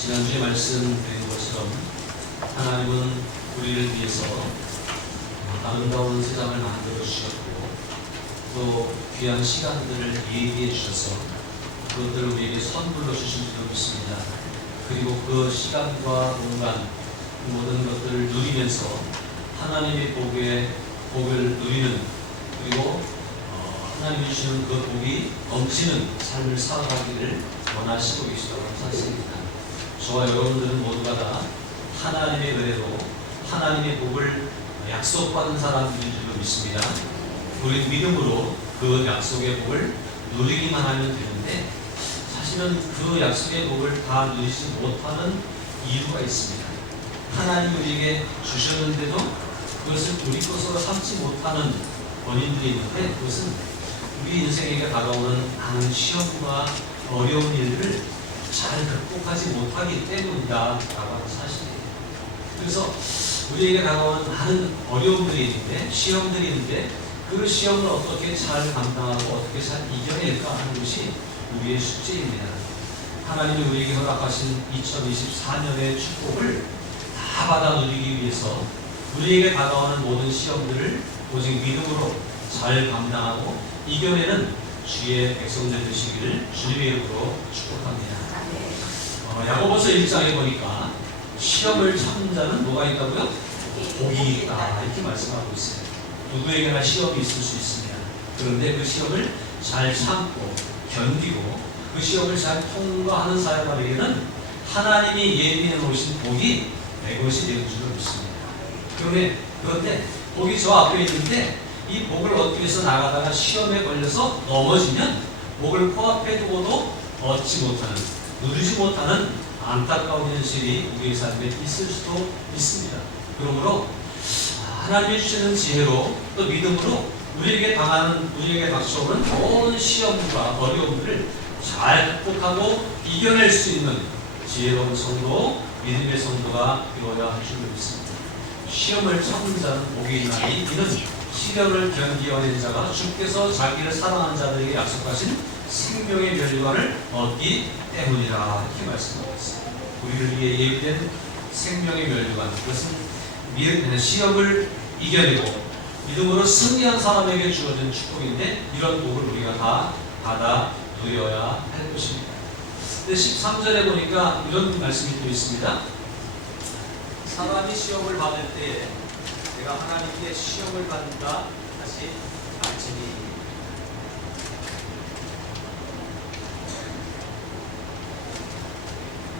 지난주에 말씀드린 것처럼 하나님은 우리를 위해서 아름다운 세상을 만들어 주셨고 또 귀한 시간들을 예비해 주셔서 그것들을 우리에게 선물로 주신 줄로 믿습니다. 그리고 그 시간과 공간 그 모든 것들을 누리면서 하나님의 복을 누리는 그리고 하나님이 주시는 그 복이 넘치는 삶을 살아가기를 원하시고 계시다고 사실입니다. 저와 여러분들은 모두가 다 하나님의 은혜로 하나님의 복을 약속받은 사람들인 줄로 믿습니다. 우리는 믿음으로 그 약속의 복을 누리기만 하면 되는데 사실은 그 약속의 복을 다 누리지 못하는 이유가 있습니다. 하나님이 우리에게 주셨는데도 그것을 우리 것으로 삼지 못하는 원인들이 있는데 그것은 우리 인생에게 다가오는 많은 시험과 어려운 일들을 잘 극복하지 못하기 때문이다 라고 하는 사실이에요. 그래서 우리에게 다가오는 많은 어려움들이 있는데 시험들이 있는데 그 시험을 어떻게 잘 감당하고 어떻게 잘 이겨낼까 하는 것이 우리의 숙제입니다. 하나님이 우리에게 허락하신 2024년의 축복을 다 받아 누리기 위해서 우리에게 다가오는 모든 시험들을 오직 믿음으로 잘 감당하고 이겨내는 주의 백성들 되시기를 주님의 이름으로 축복합니다. 야고보서 1장에 보니까 시험을 참는 자는 뭐가 있다고요? 복이 있다 이렇게 말씀하고 있어요. 누구에게나 시험이 있을 수 있습니다. 그런데 그 시험을 잘 참고 견디고 그 시험을 잘 통과하는 사람에게는 하나님이 예비해 놓으신 복이 내 것이 되는 줄로 믿습니다. 그런데 복이 저 앞에 있는데 이 복을 얻기 위해서 나가다가 시험에 걸려서 넘어지면 복을 코앞에 두고도 얻지 못하는, 누리지 못하는 안타까운 현실이 우리의 삶에 있을 수도 있습니다. 그러므로 하나님이 주시는 지혜로 또 믿음으로 우리에게 닥쳐오는 모든 시험과 어려움들을 잘 극복하고 이겨낼 수 있는 지혜로운 성도, 믿음의 성도가 되어야 할 줄로 믿습니다. 시험을 참는 자는 복이 있나니 이는 시련을 견디어낸 자가 주께서 자기를 사랑하는 자들에게 약속하신 생명의 멸류관을 얻기 때문이라 이렇게 말씀하고 있습니다. 우리를 위해 예비된 생명의 멸류관, 그것은 시험을 이겨내고 믿음으로 승리한 사람에게 주어진 축복인데 이런 복을 우리가 다 받아 누려야 할 것입니다. 근데 13절에 보니까 이런 말씀이 또 있습니다. 사람이 시험을 받을 때에 내가 하나님께 시험을 받는다 다시 말씀이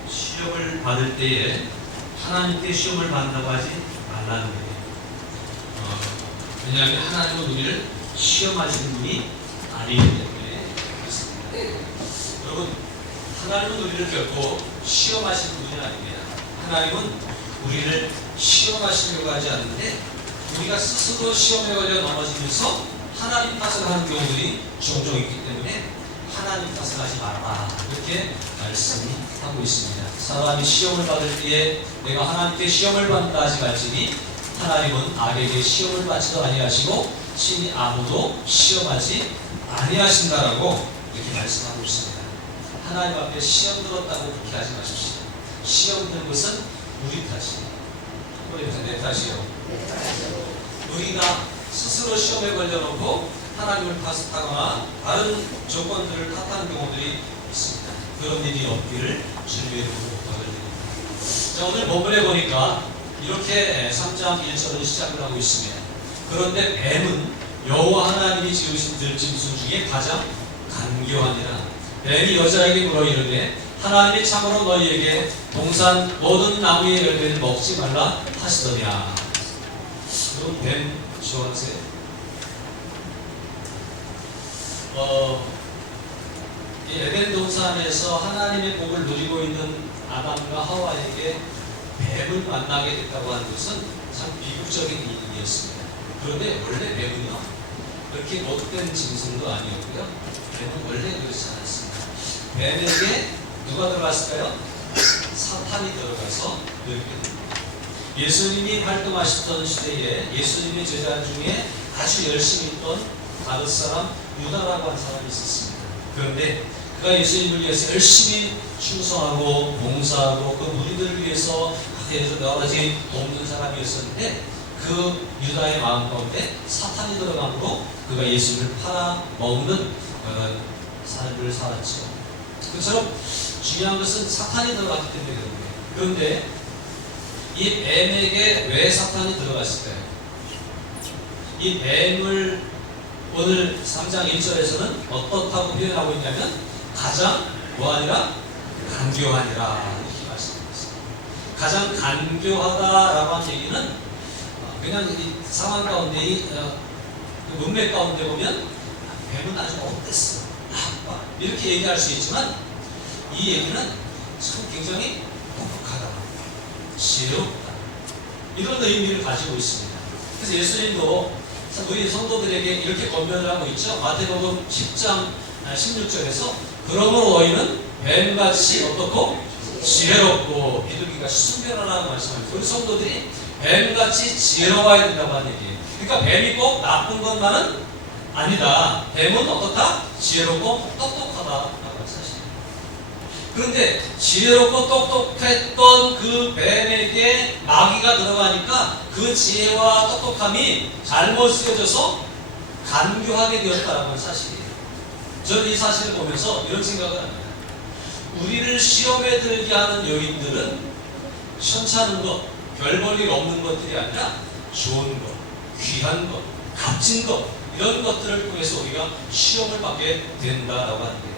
시험을 받을 때에 하나님께 시험을 받는다고 하지 말라는 거예요. 왜냐하면 하나님은 우리를 시험하시는 분이 아니기 때문에 그렇습니다. 여러분, 하나님은 우리를 결코 시험하시는 분이 아닙니다. 하나님은 우리를 시험하시려고 하지 않는데 우리가 스스로 시험에 걸려 넘어지면서 하나님 탓을 하는 경우들이 종종 있기 때문에 하나님 탓을 하지 말아라 이렇게 말씀하고 있습니다. 사람이 시험을 받을 때에 내가 하나님께 시험을 받는다 하지 말지니 하나님은 악에게 시험을 받지도 아니하시고 친히 아무도 시험하지 아니하신다라고 이렇게 말씀하고 있습니다. 하나님 앞에 시험 들었다고 그렇게 하지 마십시오. 시험 든 것은 우리 탓이에요. 그래서 내 탓이요. 우리가 스스로 시험에 걸려놓고 하나님을 탓하거나 다른 조건들을 탓하는 경우들이 있습니다. 그런 일이 없기를 주님의 이름으로 부탁을 드립니다. 자, 오늘 본문에 보니까 이렇게 3장 1절을 시작을 하고 있습니다. 그런데 뱀은 여호와 하나님이 지으신 들짐승 중에 가장 간교하니라. 뱀이 여자에게 물어 이르되 하나님이 참으로 너희에게 동산 모든 나무의 열매를 먹지 말라 하시더냐. 여러분 뱀 좋아하세요? 이 에덴 동산에서 하나님의 복을 누리고 있는 아담과 하와에게 뱀을 만나게 됐다고 하는 것은 참 비극적인 일이었습니다. 그런데 원래 뱀은요 그렇게 못된 짐승도 아니었고요. 뱀은 원래 그렇지 않았습니다. 뱀에게 누가 들어갔을까요? 사탄이 들어가서 이렇게 됩니다. 예수님이 활동하셨던 시대에 예수님의 제자 중에 아주 열심히 있던 다른 사람 유다라고 하는 사람이 있었습니다. 그런데 그가 예수님을 위해서 열심히 충성하고 봉사하고 그 무리들을 위해서 여러 가지 돕는 사람이었었는데 그 유다의 마음 가운데 사탄이 들어감으로 그가 예수를 팔아먹는 삶을 살았죠. 그처럼 중요한 것은 사탄이 들어갔기 때문에 그런 거예요. 그런데 이 뱀에게 왜 사탄이 들어갔을까요? 이 뱀을 오늘 3장 1절에서는 어떻다고 표현하고 있냐면 가장 뭐하니라? 간교하니라 이렇게 말씀드렸습니다. 가장 간교하다라고 하는 얘기는 그냥 이 상황 가운데 이 문맥 가운데 보면 뱀은 아주 어땠어? 나빠 이렇게 얘기할 수 있지만 이 얘기는 참 굉장히 똑똑하다, 지혜롭다 이런 의미를 가지고 있습니다. 그래서 예수님도 우리 성도들에게 이렇게 권면을 하고 있죠. 마태복음 10장 16절에서 그러므로 너희는 뱀같이 어떻고 지혜롭고 비둘기가 순결하라고 말씀합니다. 우리 성도들이 뱀같이 지혜로워야 된다고 하는 얘기예요. 그러니까 뱀이 꼭 나쁜 것만은 아니다. 뱀은 어떻다? 지혜롭고 똑똑하다라고 사실이에요. 그런데 지혜롭고 똑똑했던 그 뱀에게 마귀가 들어가니까 그 지혜와 똑똑함이 잘못 쓰여져서 간교하게 되었다라고 하는 사실이에요. 저는 이 사실을 보면서 이런 생각을 합니다. 우리를 시험에 들게 하는 요인들은 시원찮은 것, 별 볼 일 없는 것들이 아니라 좋은 것, 귀한 것, 값진 것 이런 것들을 통해서 우리가 시험을 받게 된다라고 하는 거예요.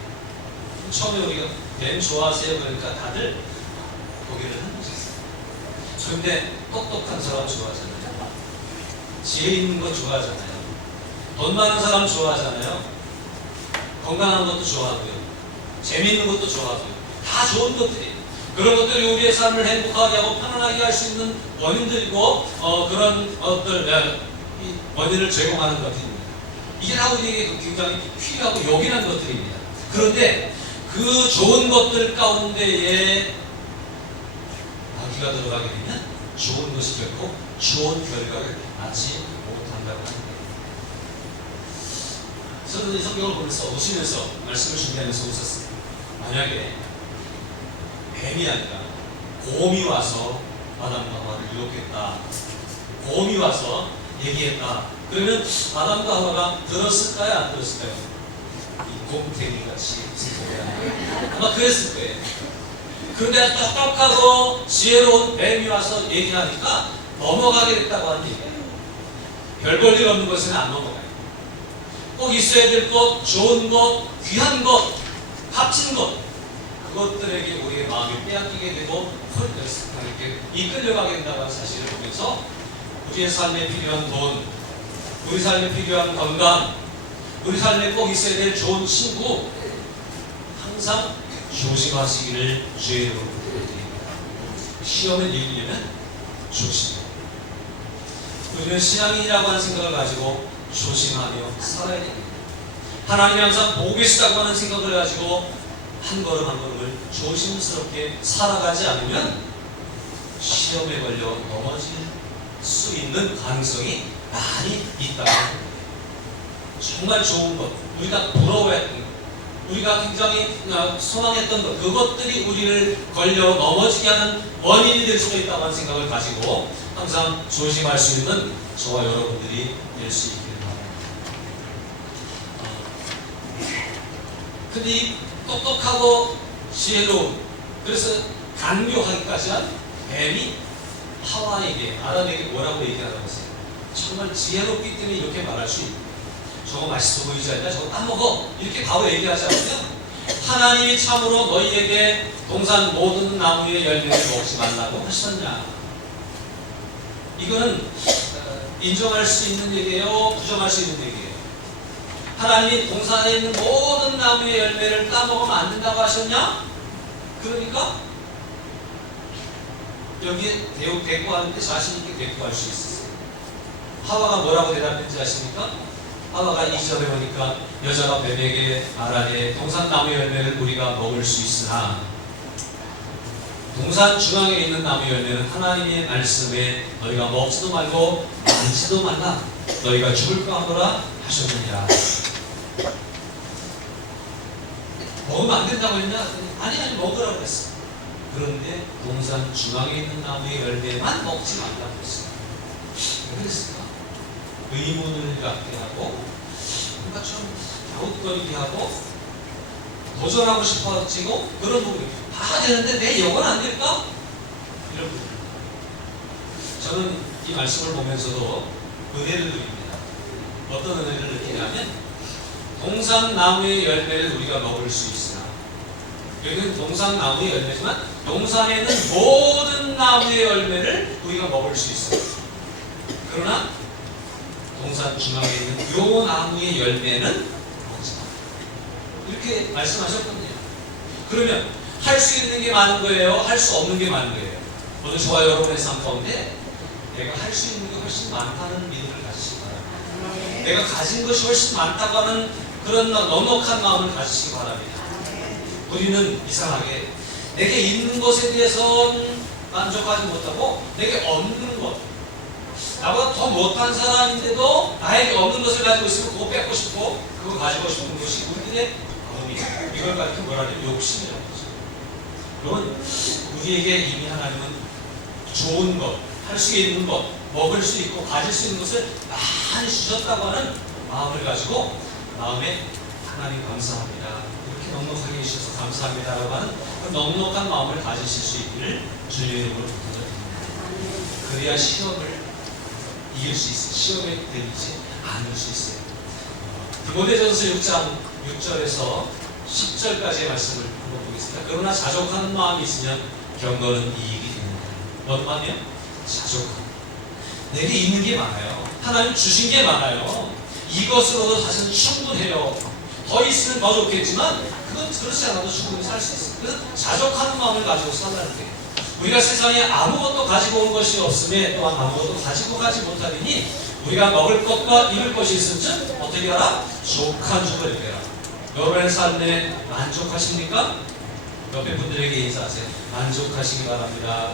처음에 우리가 뱀 좋아하세요? 그러니까 다들 고개를 흔들었어요. 그런데 똑똑한 사람 좋아하잖아요. 지혜 있는 것 좋아하잖아요. 돈 많은 사람 좋아하잖아요. 건강한 것도 좋아하고요. 재미있는 것도 좋아하고요. 다 좋은 것들이에요. 그런 것들이 우리의 삶을 행복하게 하고 편안하게 할 수 있는 원인들이고 그런 원인을 제공하는 것들입니다. 이게 다 우리에게 굉장히 필요하고 요긴한 것들입니다. 그런데 그 좋은 것들 가운데에 마귀가 들어가게 되면 좋은 것이 결코 좋은 결과를 낳지 못한다고 합니다. 저는 이 성경을 보면서 웃으면서 말씀을 준비하면서 웃었어요. 만약에 뱀이 아니라 곰이 와서 아담과 하와를 유혹했다. 곰이 와서 얘기했다. 그러면 아담과 하와가 들었을까요? 안 들었을까요? 이 곰탱이 같이 아마 그랬을 거예요. 그런데 똑똑하고 지혜로운 뱀이 와서 얘기하니까 넘어가게 됐다고 하는 얘기예요. 별 볼 일 없는 것은 안 넘어가요. 꼭 있어야 될 것, 좋은 것, 귀한 것, 값진 것 그것들에게 우리의 마음이 빼앗기게 되고 이렇게 이끌려가게 된다고 하는 사실을 보면서 우리의 삶에 필요한 돈, 우리 삶에 필요한 건강, 우리 삶에 꼭 있어야 될 좋은 친구 항상 조심하시기를 주의 이름으로 부탁드립니다. 시험을 이기려면 조심해요. 우리는 신앙인이라고 하는 생각을 가지고 조심하며 살아야 됩니다. 하나님이 항상 보고 계시다고 하는 생각을 가지고 한 걸음 한 걸음을 조심스럽게 살아가지 않으면 시험에 걸려 넘어질 수 있는 가능성이 많이 있다고 합니다. 정말 좋은 것, 우리가 부러워했던 것, 우리가 굉장히 소망했던 것, 그것들이 우리를 걸려 넘어지게 하는 원인이 될 수도 있다고 하는 생각을 가지고 항상 조심할 수 있는 저와 여러분들이 될 수 있기를 바랍니다. 근데 이 똑똑하고 지혜로운, 그래서 간교하기까지 한 뱀이 하와에게, 아담에게 뭐라고 얘기하라고 했어요? 정말 지혜롭기 때문에 이렇게 말할 수 있고, 저거 맛있어 보이지 않냐? 저거 따먹어! 이렇게 바로 얘기하지 않으면 하나님이 참으로 너희에게 동산 모든 나무의 열매를 먹지 말라고 하셨냐? 이거는 인정할 수 있는 얘기예요? 부정할 수 있는 얘기예요? 하나님이 동산에 있는 모든 나무의 열매를 따먹으면 안 된다고 하셨냐? 그러니까 여기에 대꾸하는데 자신있게 대꾸할 수 있었어요. 하와가 뭐라고 대답했는지 아십니까? 하와가 2절에 보니까 여자가 뱀에게 말하되 동산 나무의 열매를 우리가 먹을 수 있으나 동산 중앙에 있는 나무 열매는 하나님의 말씀에 너희가 먹지도 말고 만지도 말라 너희가 죽을까 하노라 하셨느니라. 먹으면 안 된다고 했냐? 아니 먹으라고 했어. 그런데 동산 중앙에 있는 나무의 열매만 먹지 말라고 했어. 왜 그랬을까? 의문을 갖게 하고 뭔가 좀 갸웃거리게 하고 도전하고 싶어지고 그런 부분이 되는데 내 영은 안 될까? 이런 부분. 저는 이 말씀을 보면서도 은혜를 누립니다. 어떤 은혜를 느끼냐면 동산나무의 열매를 우리가 먹을 수 있으나 여기는 동산나무의 열매지만 동산에 있는 모든 나무의 열매를 우리가 먹을 수 있어요. 그러나 동산 중앙에 있는 요 나무의 열매는 먹지 마. 이렇게 말씀하셨거든요. 그러면 할 수 있는 게 많은 거예요? 할 수 없는 게 많은 거예요? 오늘 저와 여러분의 삶 가운데 내가 할 수 있는 게 훨씬 많다는 믿음을 가지시기 바랍니다. 내가 가진 것이 훨씬 많다고 하는 그런 넉넉한 마음을 가지시기 바랍니다. 우리는 이상하게 내게 있는 것에 대해서 만족하지 못하고 내게 없는 것, 나보다 더 못한 사람인데도 나에게 없는 것을 가지고 있으면 그거 뺏고 싶고 그거 가지고 싶은 것이 우리들의 마음이, 이걸 가지고 뭐라 해요? 욕심이라고 하죠. 여러분, 우리에게 이미 하나님은 좋은 것, 할 수 있는 것, 먹을 수 있고 가질 수 있는 것을 많이 주셨다고 하는 마음을 가지고 마음에 하나님 감사합니다, 이렇게 넉넉하게 해주셔서 감사합니다라고 하는 그 넉넉한 마음을 가지실 수 있기를 주님의 이름으로 부탁드립니다. 그래야 시험을 이길 수 있어요. 시험에 들리지 않을 수 있어요. 디모데전서 6장 6절에서 10절까지의 말씀을 한번 보겠습니다. 그러나 자족하는 마음이 있으면 경건은 이익이 됩니다. 어떤 마음이요? 자족함. 내게 있는 게 많아요. 하나님 주신 게 많아요. 이것으로도 사실은 충분해요. 더 있으면 더 좋겠지만 그건 그렇지 않아도 충분히 살 수 있어요. 그래서 자족하는 마음을 가지고 살라는 게, 우리가 세상에 아무것도 가지고 온 것이 없음에 또한 아무것도 가지고 가지 못하리니 우리가 먹을 것과 입을 것이 있은즉 어떻게 하라? 족한 주를 배라. 여러분의 삶에 만족하십니까? 옆에 분들에게 인사하세요. 만족하시기 바랍니다.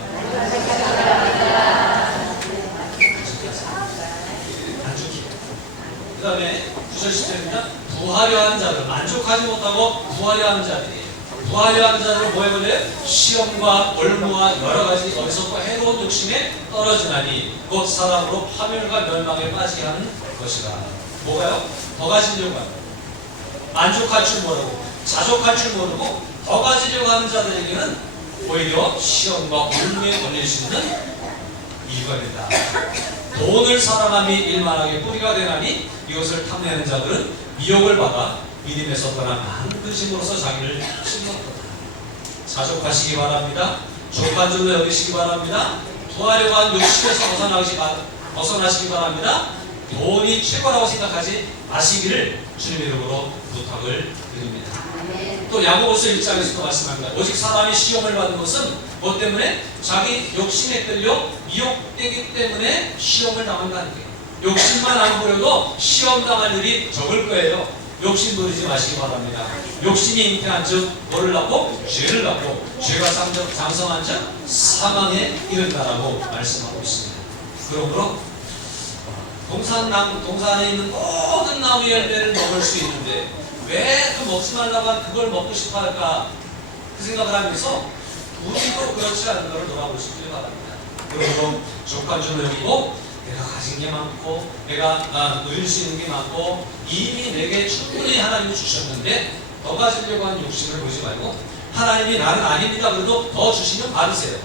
만족히. 그 다음에 9절 10절입니다. 부하려 하는 자들, 만족하지 못하고 부하려 하는 자들이, 부하려 하는 자들은 뭐에 걸려요? 시험과 올무와 여러가지 어리석고 해로운 욕심에 떨어지나니 곧 사람으로 파멸과 멸망에 빠지게 하는 것이다. 뭐가요? 더 가지려고 하는, 만족할 줄 모르고 자족할 줄 모르고 더 가지려고 하는 자들에게는 오히려 시험과 올무에 걸릴 수 있는 이유가 된다. 돈을 사랑함이 일만하게 뿌리가 되나니 이것을 탐내는 자들은 미혹을 받아 믿음에서 떠나 많은 근심으로서 자기를 찔렀다. 자족하시기 바랍니다. 족한 줄로 여기시기 바랍니다. 부하려고 한 욕심에서 벗어나시기 바랍니다. 돈이 최고라고 생각하지 마시기를 주님의 이름으로 부탁을 드립니다. 또 야고보서 1장에서도 말씀합니다. 오직 사람이 시험을 받는 것은 뭐 때문에? 자기 욕심에 끌려 미혹되기 때문에 시험을 당한다는 거예요. 욕심만 안 부려도 시험 당할 일이 적을 거예요. 욕심 부리지 마시기 바랍니다. 욕심이 잉태한 즉 뭐를 낳고? 죄를 낳고 죄가 장성한 즉 사망에 이른다라고 말씀하고 있습니다. 그러므로 동산에 있는 모든 나무의 열매를 먹을 수 있는데 왜 그 먹지 말라고 한 그걸 먹고 싶어 할까? 그 생각을 하면서 우리도 그렇지 않은 것을 돌아볼 수 있기를 바랍니다. 그러므로 족한 줄로 여기고 내가 가진 게 많고 내가 누릴 수 있는 게 많고 이미 내게 충분히 하나님이 주셨는데 더 가지려고 하는 욕심을 보지 말고, 하나님이 나는 아닙니다 그래도 더 주시면 받으세요.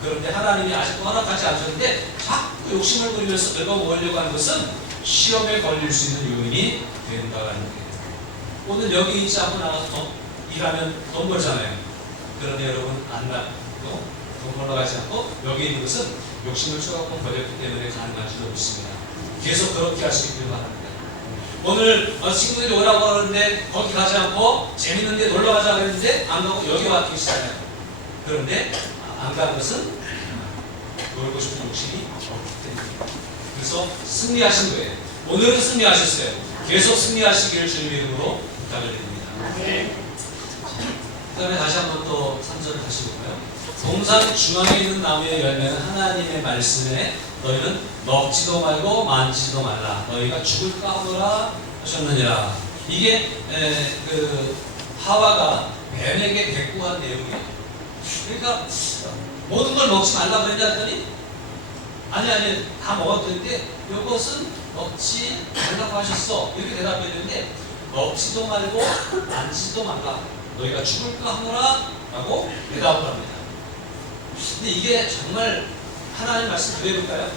그런데 하나님이 아직도 허락하지 않으셨는데 자꾸 욕심을 부리면서 내가 모으려고 하는 것은 시험에 걸릴 수 있는 요인이 된다는 거예요. 오늘 여기 있지 않고 나가서 일하면 돈 벌잖아요. 그런데 여러분 안 나고 돈 벌러 가지 않고 여기 있는 것은 욕심을 쳐갖고 버렸기 때문에 가능한 줄로 믿습니다. 계속 그렇게 하시길 바랍니다. 오늘 친구들이 오라고 하는데 거기 가지 않고 재밌는데 놀러 가자 그랬는데 안 가고 여기 와 계시잖아요. 그런데 안 가는 것은 놀고 싶은 욕심이 없기 때문에. 그래서 승리하신 거예요. 오늘은 승리하셨어요. 계속 승리하시기를 주님의 이름으로 부탁을 드립니다. 그 다음에 다시 한번 또 3절을 다시 볼까요? 동산 중앙에 있는 나무의 열매는 하나님의 말씀에 너희는 먹지도 말고 만지지도 말라. 너희가 죽을까 하노라 하셨느니라. 이게 하와가 뱀에게 대꾸한 내용이에요. 그러니까 모든 걸 먹지 말라 그랬냐 했더니 아니 다 먹어도 되는데 이것은 먹지 말라고 하셨어 이렇게 대답했는데 먹지도 말고 만지지도 말라 너희가 죽을까 하노라 라고 대답을 합니다. 근데 이게 정말 하나님 말씀 그대로 볼까요?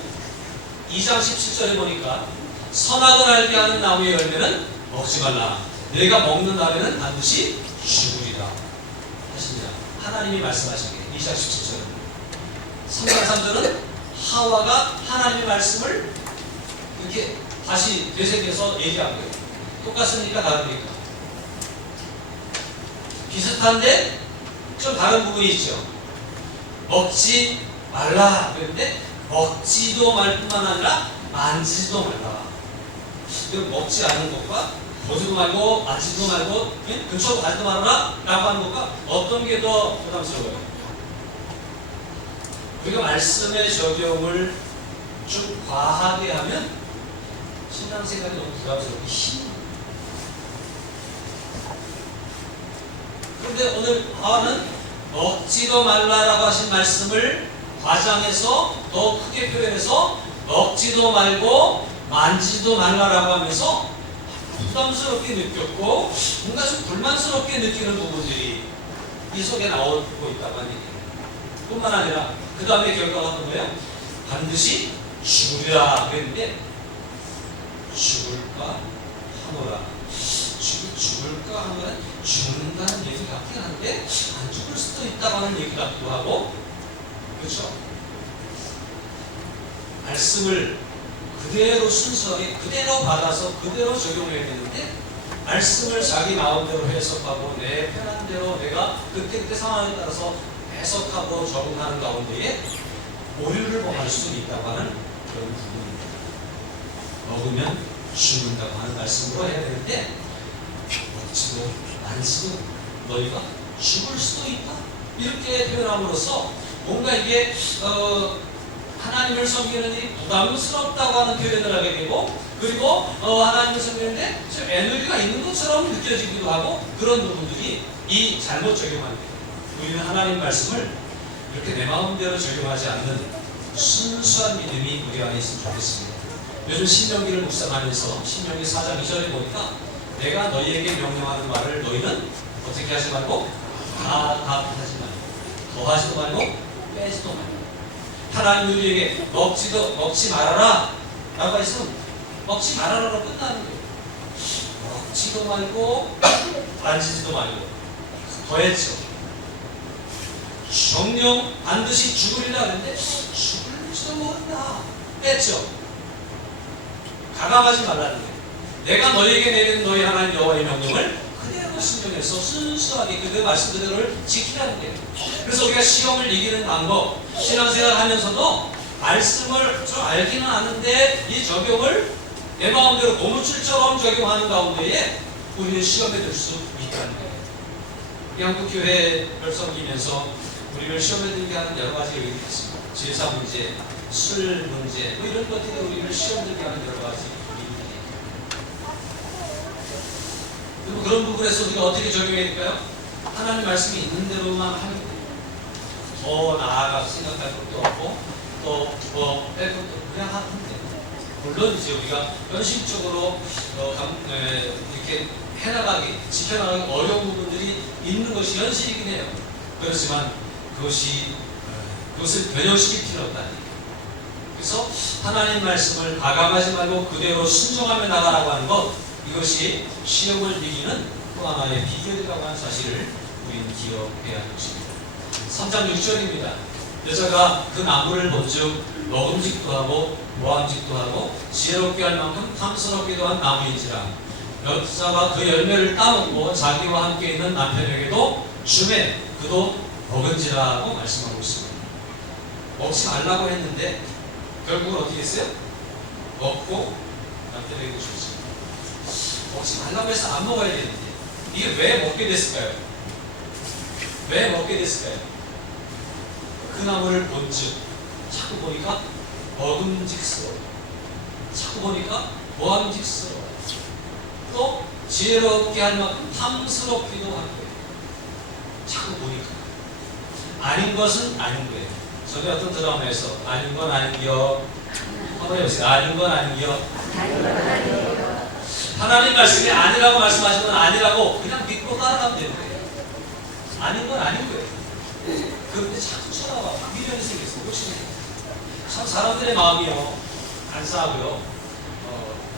2장 17절에 보니까 선악을 알게 하는 나무의 열매는 먹지 말라 내가 먹는 날에는 반드시 죽으리라 하십니다. 하나님이 말씀하신 게 2장 17절은 3장 3절은 하와가 하나님의 말씀을 이렇게 다시 되새겨서 얘기한 거예요. 똑같으니까 다르니까 비슷한데 좀 다른 부분이 있죠. 먹지 말라 그랬는데 먹지도 말 뿐만 아니라 만지지도 말라. 이거 먹지 않는 것과 보지도 말고 만지지도 말고 근처로 가지도 말아라 라고 하는 것과 어떤 게 더 부담스러워요? 우리가 말씀의 적용을 좀 과하게 하면 신앙생활이 너무 부담스럽고 힘들어요. 그런데 오늘 하와는 먹지도 말라라고 하신 말씀을 과장해서 더 크게 표현해서 먹지도 말고 만지지도 말라라고 하면서 부담스럽게 느꼈고 뭔가 좀 불만스럽게 느끼는 부분들이 이 속에 나오고 있다고 하는 얘기예요. 뿐만 아니라 그 다음에 결과가 어떤 거예요? 반드시 죽으리라 그랬는데 죽을까 하노라. 죽을까 하면 죽는다는 얘기 같긴 한데 안 죽을 수도 있다고 하는 얘기 같기도 하고 그렇죠? 말씀을 그대로 순수하게 그대로 받아서 그대로 적용해야 되는데 말씀을 자기 마음대로 해석하고 내 편한 대로 내가 그때 상황에 따라서 해석하고 적응하는 가운데에 오류를 범할 수 있다고 하는 그런 부분입니다. 먹으면 죽는다고 하는 말씀으로 해야 되는데 먹지도 만지도 너희가 죽을 수도 있다 이렇게 표현함으로써 뭔가 이게 하나님을 섬기는 일이 부담스럽다고 하는 표현을 하게 되고 그리고 하나님을 섬기는데 좀 에너지가 있는 것처럼 느껴지기도 하고 그런 부분들이 이 잘못 적용하는 거예요. 우리는 하나님 말씀을 이렇게 내 마음대로 적용하지 않는 순수한 믿음이 우리 안에 있으면 좋겠습니다. 요즘 신명기를 묵상하면서 신명기 4장 2절에 보니까 내가 너희에게 명령하는 말을 너희는 어떻게 하지 말고 가하지 말고 더하지도 말고 빼지도 말고 하나님 우리에게 먹지 말아라 라고 했으면 먹지 말아라로 끝나는 거예요. 먹지도 말고 만지지도 말고 더했죠. 정령 반드시 죽으리라 그랬는데 죽을지도 모른다 뺐죠. 가감하지 말라는 거예요. 내가 너에게 내리는 너희 하나님 여호와의 명령을 그대로 순종해서 순수하게 그 말씀 그대로를 지키라는 거예요. 그래서 우리가 시험을 이기는 방법 신앙생활 하면서도 말씀을 좀 알기는 아는데 이 적용을 내 마음대로 고무줄처럼 적용하는 가운데에 우리는 시험에 들 수 있다는 거예요. 한국교회를 섬기면서 우리를 시험에 들게 하는 여러 가지 요인이 있습니다. 제사 문제, 술 문제, 뭐 이런 것들이 우리를 시험 들게 하는 여러 가지 요인들이에요. 그리고 그런 부분에서 우리가 어떻게 적용해야 될까요? 하나님 말씀이 있는 대로만 하면 돼요. 더 나아가서 생각할 것도 없고 또 뭐 뺄 것도 없고 그냥 하면 돼요. 물론 이제 우리가 현실적으로 이렇게 해나가기, 지켜나가기 어려운 부분들이 있는 것이 현실이긴 해요. 그렇지만 그것을 변형시킬 필요 없다는 얘기예요. 그래서 하나님 말씀을 가감하지 말고 그대로 순종하며 나가라고 하는 것 이것이 시험을 이기는 또 하나의 비결이라고 하는 사실을 우리는 기억해야 할 것입니다. 3장 6절입니다. 여자가 그 나무를 본즉 먹음직도 하고 모함직도 하고 지혜롭게 할 만큼 탐스럽기도 한 나무인지라 여자가 그 열매를 따먹고 자기와 함께 있는 남편에게도 주매 그도 먹은지라고 말씀하고 있습니다. 먹지 말라고 했는데 결국은 어떻게 했어요? 먹고 남편에게 줬습니다. 먹지 말라고 해서 안 먹어야 되는데 이게 왜 먹게 됐을까요? 왜 먹게 됐을까요? 그 나무를 본즉 자꾸 보니까 먹음직스러워 자꾸 보니까 모함직스러워 또 지혜롭게 할 만큼 탐스럽기도 한 거예요. 자꾸 보니까 아닌 것은 아닌 거예요. 전에 어떤 드라마에서 아닌 건 아닌겨 한번 해보세요. 아닌 건 아닌겨. 하나님 말씀이 아니라고 말씀하시면 아니라고 그냥 믿고 따라가면 되는 거예요. 아닌 건 아닌 거예요. 그런데 자꾸 쳐다봐. 미련이 생겼어요. 욕심이. 참 사람들의 마음이요. 간사하고요.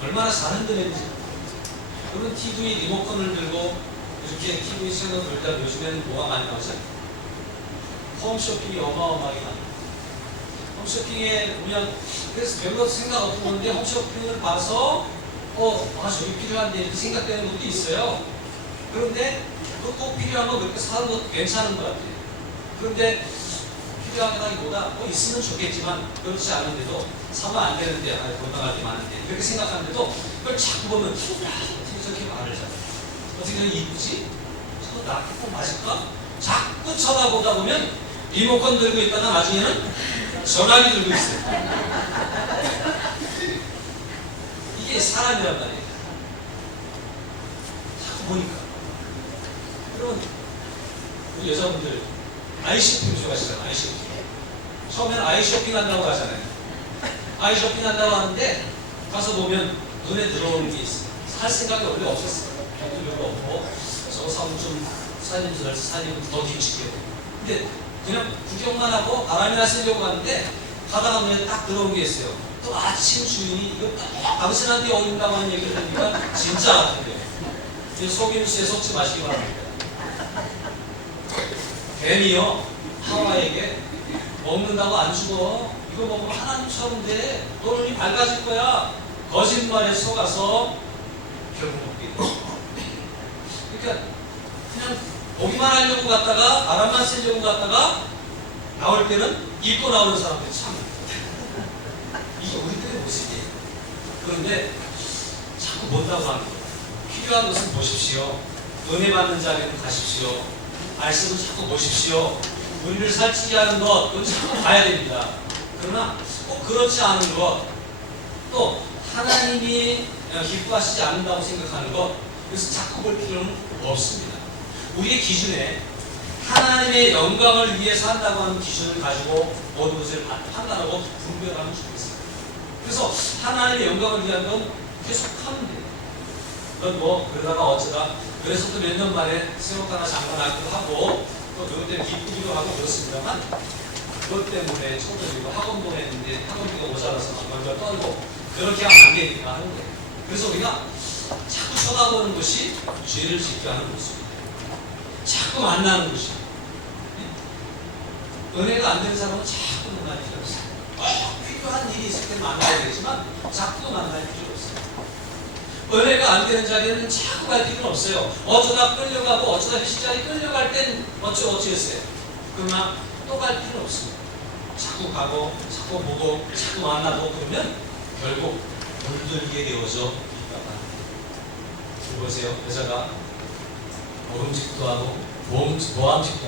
얼마나 사는 데는지. 그런 TV 리모컨을 들고 이렇게 TV 채널 돌다 요즘에는 뭐가 많이 나오죠? 홈쇼핑이 어마어마하게 많아요. 홈쇼핑에 보면 그래서 별로 생각 없는데 홈쇼핑을 봐서 저기 필요한데 이렇게 생각되는 것도 있어요. 그런데 꼭 필요하면 그렇게 사는 것도 괜찮은 것 같아요. 그런데 필요하다기보다 있으면 좋겠지만 그렇지 않은데도 사면 안 되는데 건강할 게 많은데 이렇게 생각하는데도 그걸 자꾸 보면 어떻게 저렇게 말을 잘해? 어떻게 저렇게 이쁘지? 저거 나 꼭 맞을까? 자꾸 쳐다보다 보면 리모컨 들고 있다가 나중에는 전화기 들고 있어요. 이게 사람이란 말이에요. 자꾸 보니까. 그러면 우리 여자분들 아이쇼핑 좋아하시잖아요. 아이쇼핑. 처음에는 아이쇼핑 한다고 하잖아요. 아이쇼핑 한다고 하는데 가서 보면 눈에 들어오는 게 있어요. 살 생각이 원래 없었어요. 돈도 별로 없고 저 사람 좀 사진은 더 뒤집게. 근데 그냥 구경만 하고 바람이나 쓰려고 하는데 가다가 눈에 딱 들어온 게 있어요. 또 아침 주인이 이거 딱 당신한테 어울린다고 하는 얘기를 들으니까 진짜 같은데요. 속임수에 속지 마시기 바랍니다. 괜히요 하와에게 먹는다고 안 죽어. 이거 먹으면 하나님처럼 돼. 너 눈이 밝아질 거야. 거짓말에 속아서 결국 먹게 돼. 그러니까 그냥 보기만 하려고 갔다가 바람만 쐬려고 갔다가 나올 때는 입고 나오는 사람들이 참 이게 우리들의 모습이에요. 그런데 자꾸 본다고 하는 거예요. 필요한 것은 보십시오. 은혜 받는 자리는 가십시오. 말씀은 자꾸 보십시오. 우리를 살찌게 하는 것 그건 자꾸 봐야 됩니다. 그러나 꼭 그렇지 않은 것, 또 하나님이 기뻐하시지 않는다고 생각하는 것, 그래서 자꾸 볼 필요는 없습니다. 우리의 기준에 하나님의 영광을 위해서 한다고 하는 기준을 가지고 모든 것을 판단하고 분별하면 좋겠어요. 그래서 하나님의 영광을 위한 건 계속 하면 돼요. 그건 그러다가 어쩌다 그래서 또 몇 년 만에 새옷 하나 장만하기도 하고 또 그것 때문에 기쁘기도 하고 그렇습니다만 그것 때문에 초등학교 학원 보냈는데 학원비가 모자라서 먼저 떨고 그렇게 하면 안 되니까 하는 거예요. 그래서 우리가 자꾸 쳐다보는 것이 죄를 짓게 하는 모습입니다. 자꾸 만나는 것이 은혜가 안 되는 사람은 자꾸 만날 필요 없어요. 필요한 일이 있을 때 만나야 되지만 자꾸 만날 필요 없어요. 은혜가 안 되는 자리에는 자꾸 갈 필요는 없어요. 어쩌다 끌려가고 어쩌다 회식 자리 끌려갈 땐 어찌했어요. 그러나 또 갈 필요는 없습니다. 자꾸 가고 자꾸 보고 자꾸 만나고 그러면 결국 물들게 되어져 있다가 보세요. 여자가 모름직도 하고 모함직도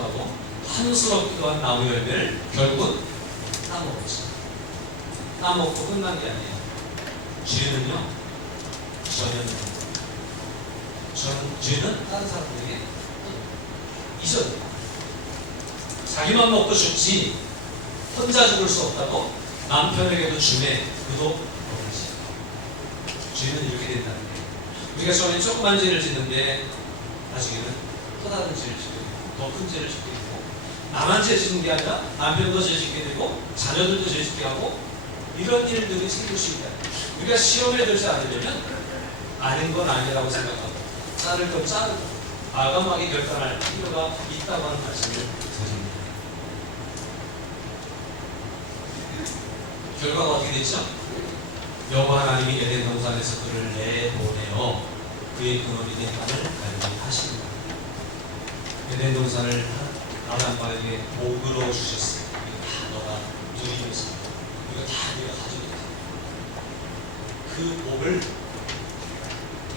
하고 한스럽기도 한 나무 열매를 결국 따먹었죠. 따먹고 끝난 게 아니에요. 죄는요 죄는 다른 사람들에게 있어요. 자기만 먹고 죽지 혼자 죽을 수 없다고 남편에게도 주매 그도 먹을지. 죄는 이렇게 된다는 거예요. 우리가 처음에 조그만 죄를 짓는데 나중에는 또 다른 죄를 짓게 되고 더 큰 죄를 짓게 되고 나만 죄 짓는 게 아니라 남편도 죄 짓게 되고 자녀들도 죄 짓게 하고 이런 일들이 생길 수 있다. 우리가 시험에 들지 않으려면 아닌 건 아니라고 생각하고 자를 좀 자르고 과감하게 결단할 필요가 있다고 하는 말씀을 드립니다. 결과가 어떻게 됐죠? 여호와 하나님이 에덴 동산에서 그를 내보내어 그의 근원이 된 땅을 갈림하십니다. 에덴 동산을 아담과에게 복으로 주셨어요. 이거 다 너가 누리면서 이거 다 네가 가져야 돼. 그 복을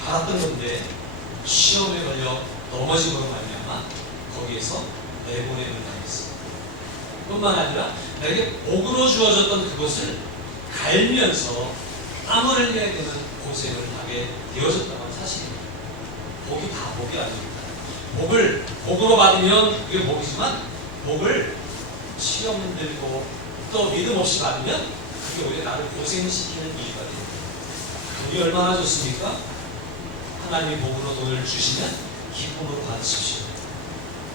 받았던 건데 시험에 걸려 넘어짐으로 말미암아 거기에서 내보내는 당했어요. 뿐만 아니라 내게 복으로 주어졌던 그것을 갈면서 땀을 흘려야 되는 고생을 하게 되어졌다는 사실입니다. 복이 다 복이 아닙니다. 복으로 받으면 그게 복이지만 복을 시험 들고 또 믿음 없이 받으면 그게 오히려 나를 고생시키는 일이 돼요. 돈이 얼마나 좋습니까? 하나님이 복으로 돈을 주시면 기쁨으로 받으십시오.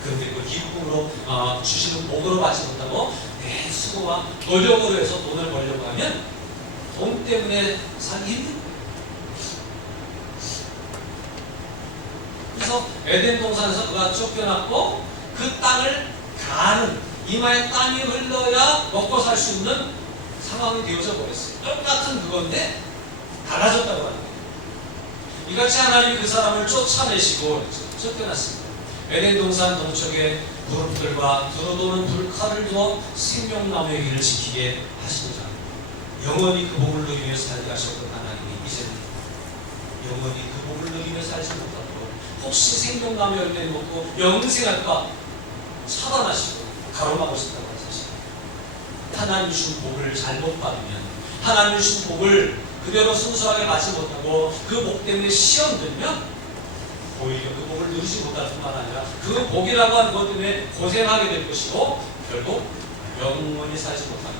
그런데 그 기쁨으로 주시는 복으로 받지 못하고 내 수고와 노력으로 해서 돈을 벌려고 하면 돈 때문에 살기 힘듭니다. 그래서 에덴 동산에서 그가 쫓겨났고 그 땅을 가는 이마에 땀이 흘러야 먹고 살 수 있는 상황이 되어져 버렸어요. 똑같은 그건데 달라졌다고 하는 거예요. 이같이 하나님이 그 사람을 쫓아내시고 쫓겨났습니다. 에덴 동산 동쪽에 그룹들과 들어도는 불칼을 두어 생명나무의 길을 지키게 하시고자 영원히 그 복을 누리며 살게 하셨던 하나님이 이제는 영원히 그 복을 누리며 살지 못하도록 혹시 생명나무 열매를 먹고 영생할까 차단하시고 가로막으셨다고 하는 사실. 하나님 주신 복을 잘못 받으면 하나님 주신 복을 그대로 순수하게 받지 못하고 그 복 때문에 시험 들면 오히려 그 복을 누리지 못할 뿐만 아니라 그 복이라고 하는 것 때문에 고생하게 될 것이고 결국 영원히 살지 못하는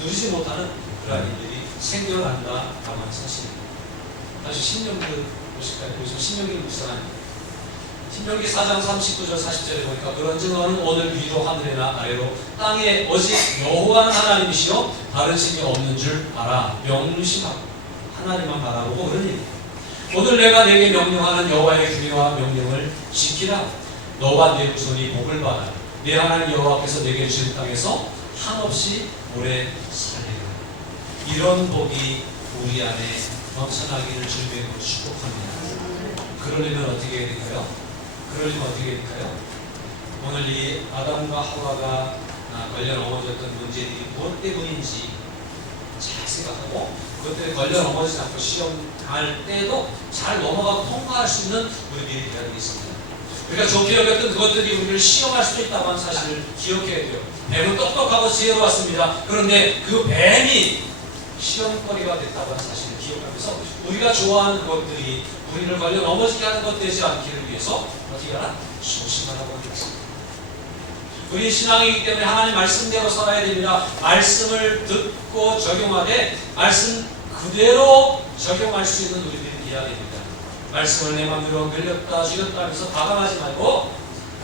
누리지 못하는 그러한 일들이 생겨난다라고 하는 사실입니다. 다시 신명기 보실까요? 요즘 신명기 묵상합니다. 신명기 4장 39절 40절에 보니까 그런즉 너는 오늘 위로 하늘이나 아래로 땅에 오직 여호와는 하나님이시요 다른 신이 없는 줄 알아. 명심하고 하나님만 바라보고 그런 일이에요. 오늘 내가 내게 명령하는 여호와의 규례와 명령을 지키라. 너와 내 후손이 복을 받아 내 하나님 여호와께서 내게 주신 땅에서 한없이 오래 살리라. 이런 복이 우리 안에 넘쳐나기를 주님의 이름으로 축복합니다. 그러려면 어떻게 해야 될까요? 오늘 이 아담과 하와가 걸려 넘어졌던 문제들이 무엇 때문인지 잘 생각하고 그것 때문에 걸려 넘어지지 않고 시험 당할 때도 잘 넘어가고 통과할 수 있는 우리들이 되어야 되겠습니다. 우리가 좋게 여겼던 그것들이 우리를 시험할 수도 있다고 하는 사실을 기억해야 돼요. 뱀은 똑똑하고 지혜로웠습니다. 그런데 그 뱀이 시험거리가 됐다고 하는 사실을 기억하면서 우리가 좋아하는 그것들이 우리를 걸려 넘어지게 하는 것 되지 않기를 위해서 어떻게 하나? 조심하라고 하겠습니다. 우리 신앙이기 때문에 하나님 말씀대로 살아야 됩니다. 말씀을 듣고 적용하되 말씀 그대로 적용할 수 있는 우리들이 되어야 됩니다. 말씀을 내 마음대로 늘렸다 줄였다 하면서 과감하지 말고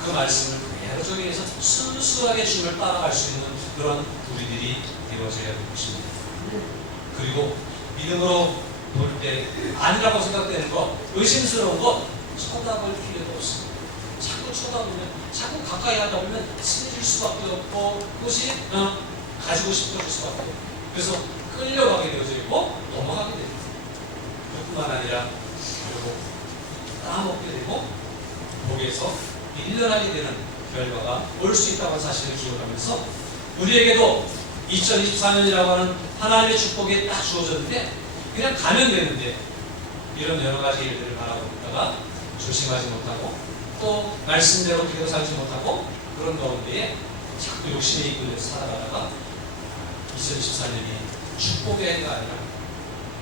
그 말씀을 그대로 적용해서 순수하게 주님을 따라갈 수 있는 그런 우리들이 되어져야 될 것입니다. 그리고 믿음으로 볼 때 아니라고 생각되는 것, 의심스러운 것 쳐다볼 필요도 없습니다. 자꾸 쳐다보면, 자꾸 가까이 하다 보면 친해질 수밖에 없고 그것이 가지고 싶어질 수밖에 없고 그래서 끌려가게 되어져 있고 넘어가게 됩니다. 그뿐만 아니라 결국 따먹게 되고 거기에서 밀려나게 되는 결과가 올 수 있다는 사실을 기억하면서 우리에게도 2024년이라고 하는 하나님의 축복이 딱 주어졌는데 그냥 가면 되는데 이런 여러 가지 일들을 바라보고 있다가 조심하지 못하고 또 말씀대로 그대로 살지 못하고 그런 가운데에 자꾸 욕심에 이끌려서 살아가다가 2024년이 축복의 해가 아니라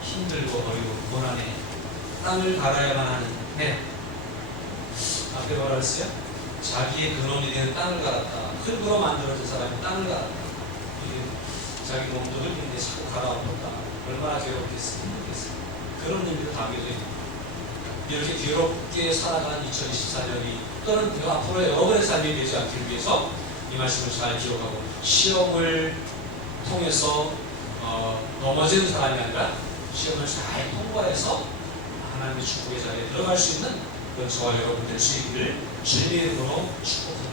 힘들고 어려운 고난의 땅을 갈아야만 하는 해. 앞에 뭐라 했어요? 자기의 근원이 되는 땅을 갈았다. 흙으로 만들어진 사람이 땅을 갈았다. 자기 몸도 흙인데 자꾸 갈아엎었다. 얼마나 괴롭겠어요? 힘들겠어요? 그런 의미로 담겨져 있는 이렇게 괴롭게 살아가는 2024년이 또는 앞으로 여러분의 삶이 되지 않기 위해서 이 말씀을 잘 기억하고 시험을 통해서 넘어지는 사람이 아니라 시험을 잘 통과해서 하나님의 축복의 자리에 들어갈 수 있는 그런 저와 여러분 될 수 있기를 주님의 이름으로 축복합니다.